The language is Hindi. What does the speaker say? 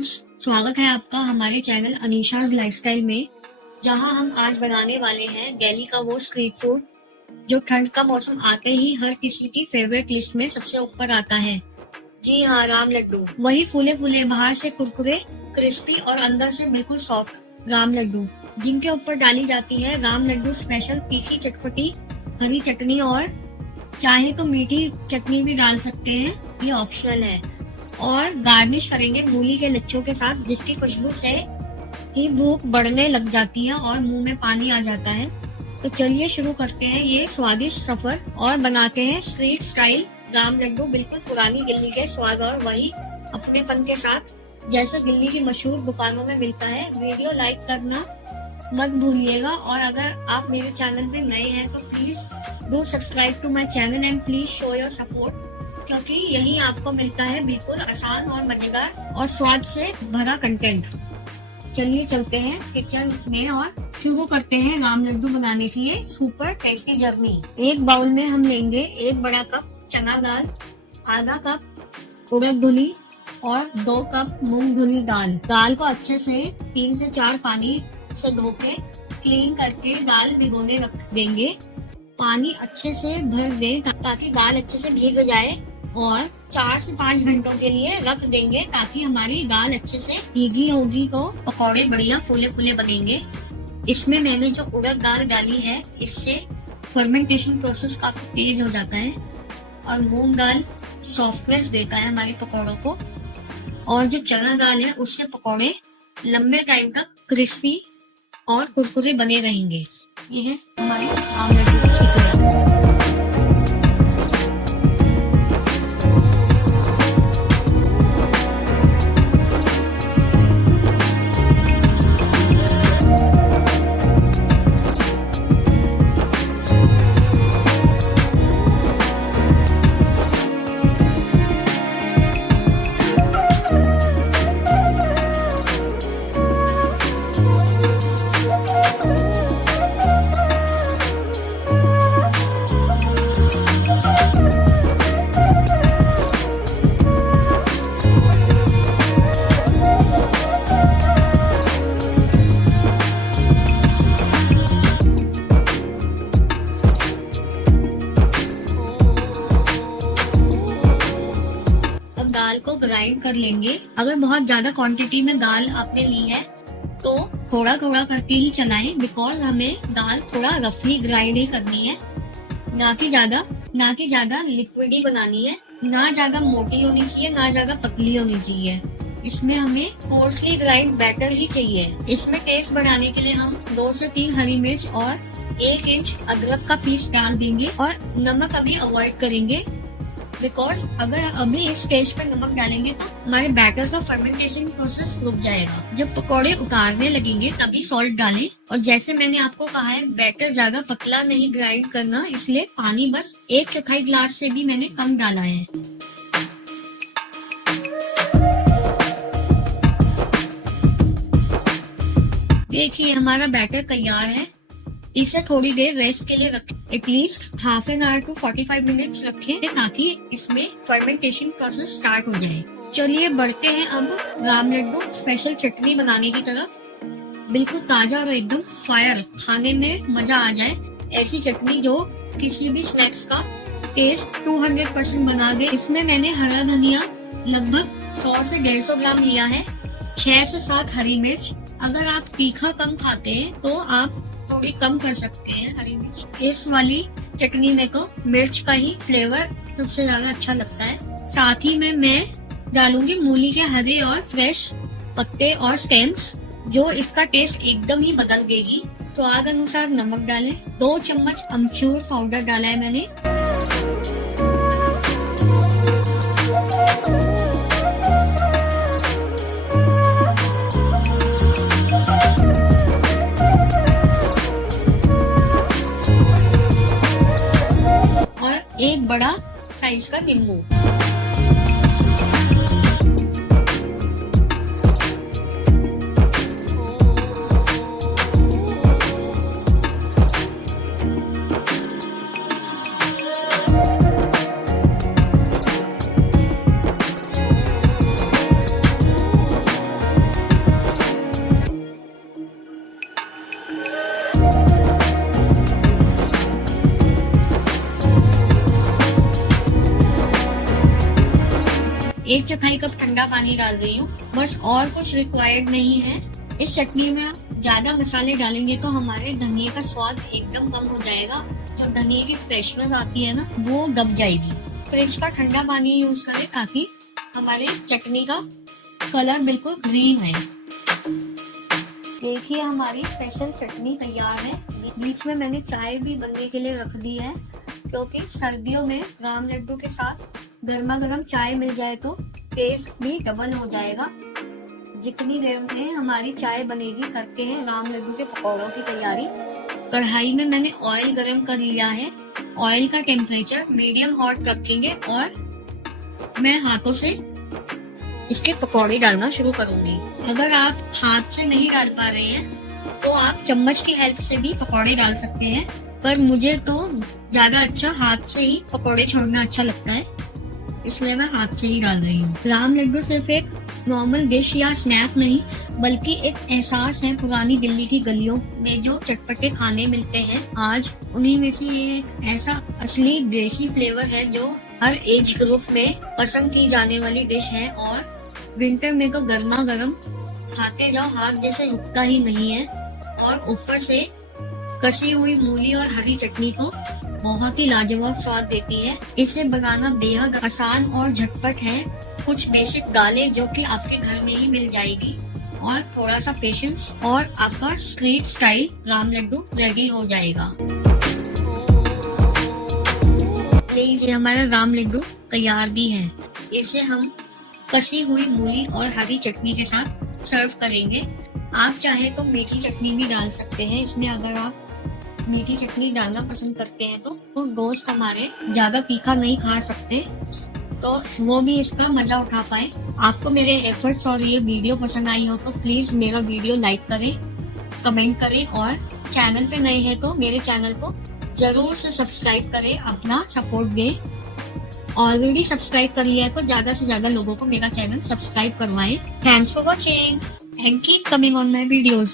फ्रेंड्स, स्वागत है आपका हमारे चैनल अनीशाज लाइफस्टाइल में, जहां हम आज बनाने वाले हैं दिल्ली का वो स्ट्रीट फूड जो ठंड का मौसम आते ही हर किसी की फेवरेट लिस्ट में सबसे ऊपर आता है। जी हाँ, राम लड्डू। वही फूले फूले, बाहर से कुरकुरे क्रिस्पी और अंदर से बिल्कुल सॉफ्ट राम लड्डू, जिनके ऊपर डाली जाती है राम लड्डू स्पेशल तीखी चटपटी हरी चटनी, और चाहे तो मीठी चटनी भी डाल सकते हैं, ये ऑप्शनल है। और गार्निश करेंगे मूली के लच्छों के साथ, जिसकी खुशबू से ही भूख बढ़ने लग जाती है और मुंह में पानी आ जाता है। तो चलिए शुरू करते हैं ये स्वादिष्ट सफर और बनाते हैं स्ट्रीट स्टाइल राम लड्डू, बिल्कुल पुरानी दिल्ली के स्वाद और वही अपनेपन के साथ, जैसे दिल्ली की मशहूर दुकानों में मिलता है। वीडियो लाइक करना मत भूलिएगा, और अगर आप मेरे चैनल पे नए हैं तो please do subscribe to my channel and please show your support, क्योंकि यही आपको मिलता है बिल्कुल आसान और मजेदार और स्वाद से भरा कंटेंट। चलिए चलते हैं किचन में और शुरू करते हैं राम लड्डू बनाने की ये सुपर टेस्टी जर्नी। एक बाउल में हम लेंगे 1 बड़ा कप चना दाल, आधा कप उड़द धुली और 2 कप मूंग धुली दाल। दाल को अच्छे से 3 से 4 पानी से धो के क्लीन करके दाल भिगोने रख देंगे। पानी अच्छे से भर दें ताकि दाल अच्छे से भीग जाए, और 4 से 5 घंटों के लिए रख देंगे ताकि हमारी दाल अच्छे से भीगी होगी तो पकौड़े बढ़िया फूले फूले बनेंगे। इसमें मैंने जो उड़द दाल डाली है, इससे फर्मेंटेशन प्रोसेस काफी तेज हो जाता है, और मूंग दाल सॉफ्टनेस देता है हमारे पकौड़ों को, और जो चना दाल है उससे पकौड़े लंबे टाइम तक क्रिस्पी और कुरकुरे बने रहेंगे। ये है हमारी राम लड्डू की खिचड़ी। दाल को ग्राइंड कर लेंगे। अगर बहुत ज्यादा क्वांटिटी में दाल आपने ली है तो थोड़ा थोड़ा करके ही चलाएं, बिकॉज हमें दाल थोड़ा रफली ग्राइंड ही करनी है, ना कि ज्यादा लिक्विड ही बनानी है। ना ज्यादा मोटी होनी चाहिए, ना ज्यादा पतली होनी चाहिए। इसमें हमें कोर्सली ग्राइंड बैटर ही चाहिए। इसमें टेस्ट बढ़ाने के लिए हम 2 से 3 हरी मिर्च और 1 इंच अदरक का पीस डाल देंगे, और नमक अभी अवॉइड करेंगे, बिकॉज अगर अभी इस स्टेज पर नमक डालेंगे तो हमारे बैटर का फर्मेंटेशन प्रोसेस रुक जाएगा। जब पकौड़े उतारने लगेंगे तभी सॉल्ट डालें, और जैसे मैंने आपको कहा है बैटर ज्यादा पतला नहीं ग्राइंड करना, इसलिए पानी बस 1/4 गिलास से भी मैंने कम डाला है। देखिए हमारा बैटर तैयार है। इसे थोड़ी देर रेस्ट के लिए रखें, at least half an hour to 45 minutes रखें, ताकि इसमें फर्मेंटेशन प्रोसेस स्टार्ट हो जाए। चलिए बढ़ते हैं अब राम लड्डू स्पेशल चटनी बनाने की तरफ। बिल्कुल ताजा और एकदम फायर, खाने में मजा आ जाए ऐसी चटनी जो किसी भी स्नैक्स का टेस्ट 200% बना दे। इसमें मैंने हरा धनिया लगभग 100 से 150 ग्राम लिया है, 6 से 7 हरी मिर्च। अगर आप तीखा कम खाते हैं तो आप थोड़ी कम कर सकते हैं हरी मिर्च। इस वाली चटनी में तो मिर्च का ही फ्लेवर सबसे ज्यादा अच्छा लगता है। साथ ही में मैं डालूंगी मूली के हरे और फ्रेश पत्ते और स्टेम्स, जो इसका टेस्ट एकदम ही बदल देगी। स्वाद अनुसार नमक डालें। 2 चम्मच अमचूर पाउडर डाला है मैंने। और 1 बड़ा साइज का नींबू। 1 चौथाई कप ठंडा पानी डाल रही हूँ। बस और कुछ रिक्वायर्ड नहीं है। इस चटनी में आप ज्यादा मसाले डालेंगे तो हमारे धनिया का स्वाद एकदम कम हो जाएगा। जो धनिया की फ्रेशनेस आती है ना, वो दब जाएगी। फ्रिज का ठंडा पानी यूज करें ताकि हमारी चटनी का कलर बिल्कुल ग्रीन है। देखिए हमारी स्पेशल चटनी तैयार है। बीच में मैंने चाय भी बनने के लिए रख दी है, क्योंकि सर्दियों में राम लड्डू के साथ गर्मा गर्म चाय मिल जाए तो टेस्ट भी डबल हो जाएगा। जितनी देर में हमारी चाय बनेगी करते हैं राम लड्डू के पकौड़ों की तैयारी। कढ़ाई में मैंने ऑयल गरम कर लिया है। ऑयल का टेम्परेचर मीडियम हॉट रखेंगे और मैं हाथों से इसके पकौड़े डालना शुरू करूंगी। अगर आप हाथ से नहीं डाल पा रहे हैं तो आप चम्मच की हेल्प से भी पकौड़े डाल सकते हैं, पर मुझे तो ज्यादा अच्छा हाथ से ही पकौड़े छोड़ना अच्छा लगता है, इसलिए मैं हाथ से ही डाल रही हूँ। राम लड्डू सिर्फ एक नॉर्मल डिश या स्नैक नहीं, बल्कि एक एहसास है पुरानी दिल्ली की गलियों में जो चटपटे खाने मिलते हैं आज, उन्हीं में से ये एक ऐसा असली देसी फ्लेवर है जो हर एज ग्रुप में पसंद की जाने वाली डिश है। और विंटर में तो गर्मा गर्म खाते जाओ, हाथ जैसे रुकता ही नहीं है। और ऊपर से कसी हुई मूली और हरी चटनी को बहुत ही लाजवाब स्वाद देती है। इसे बनाना बेहद आसान और झटपट है। कुछ बेसिक दालें जो कि आपके घर में ही मिल जाएगी और थोड़ा सा पेशेंस और आपका street style Ram laddu ready हो जाएगा। ये हमारा राम लड्डू तैयार भी है। इसे हम कसी हुई मूली और हरी चटनी के साथ सर्व करेंगे। आप चाहे तो मीठी चटनी भी डाल सकते हैं इसमें। अगर आप मीठी चटनी डालना पसंद करते हैं तो दोस्त हमारे ज्यादा तीखा नहीं खा सकते, तो वो भी इसका मजा उठा पाए। आपको मेरे एफर्ट्स और ये वीडियो पसंद आई हो तो प्लीज मेरा वीडियो लाइक करें, कमेंट करें और चैनल पे नए हैं तो मेरे चैनल को जरूर से सब्सक्राइब करें, अपना सपोर्ट दें। ऑलरेडी सब्सक्राइब कर लिया है तो ज्यादा से ज्यादा लोगों को मेरा चैनल सब्सक्राइब करवाएं। Thanks for watching and keep coming on my videos.